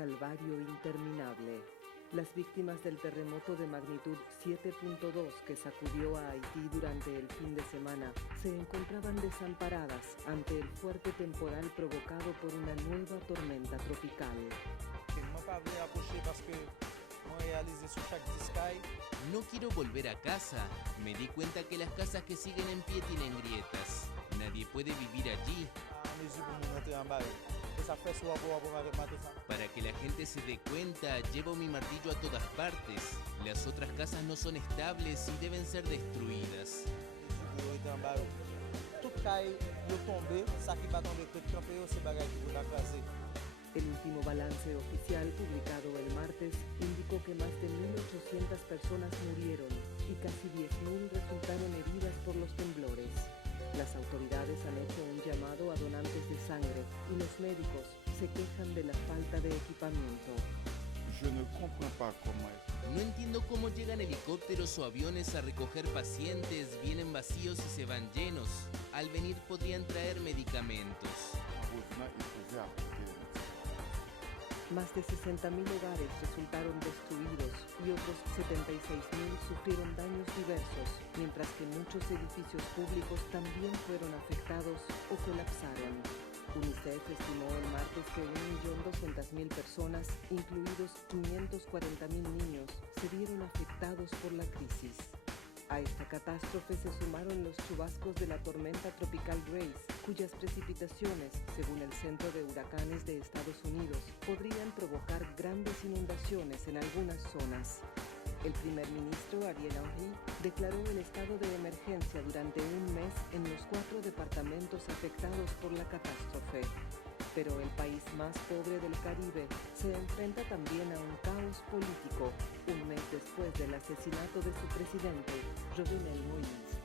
calvario interminable. Las víctimas del terremoto de magnitud 7.2 que sacudió a Haití durante el fin de semana se encontraban desamparadas ante el fuerte temporal provocado por una nueva tormenta tropical. No quiero volver a casa. Me di cuenta que las casas que siguen en pie tienen grietas. Nadie puede vivir allí. Para que la gente se dé cuenta, llevo mi martillo a todas partes. Las otras casas no son estables y deben ser destruidas. El último balance oficial publicado el martes indicó que más de 1.800 personas murieron y casi 10.000 resultaron heridas por los temblores. Las autoridades han hecho un llamado a donantes de sangre y los médicos se quejan de la falta de equipamiento. No entiendo cómo llegan helicópteros o aviones a recoger pacientes, vienen vacíos y se van llenos. Al venir podrían traer medicamentos. Más de 60.000 hogares resultaron destruidos y otros 76.000 sufrieron daños diversos, mientras que muchos edificios públicos también fueron afectados o colapsaron. UNICEF estimó el martes que 1.200.000 personas, incluidos 540.000 niños, se vieron afectados por la crisis. A esta catástrofe se sumaron los chubascos de la tormenta tropical Grace, cuyas precipitaciones, según el Centro de Huracanes de Estados Unidos, podrían provocar grandes inundaciones en algunas zonas. El primer ministro Ariel Henry declaró el estado de emergencia durante un mes en los 4 departamentos afectados por la catástrofe. Pero el país más pobre del Caribe se enfrenta también a un caos político, un mes después del asesinato de su presidente, Jovenel Moïse.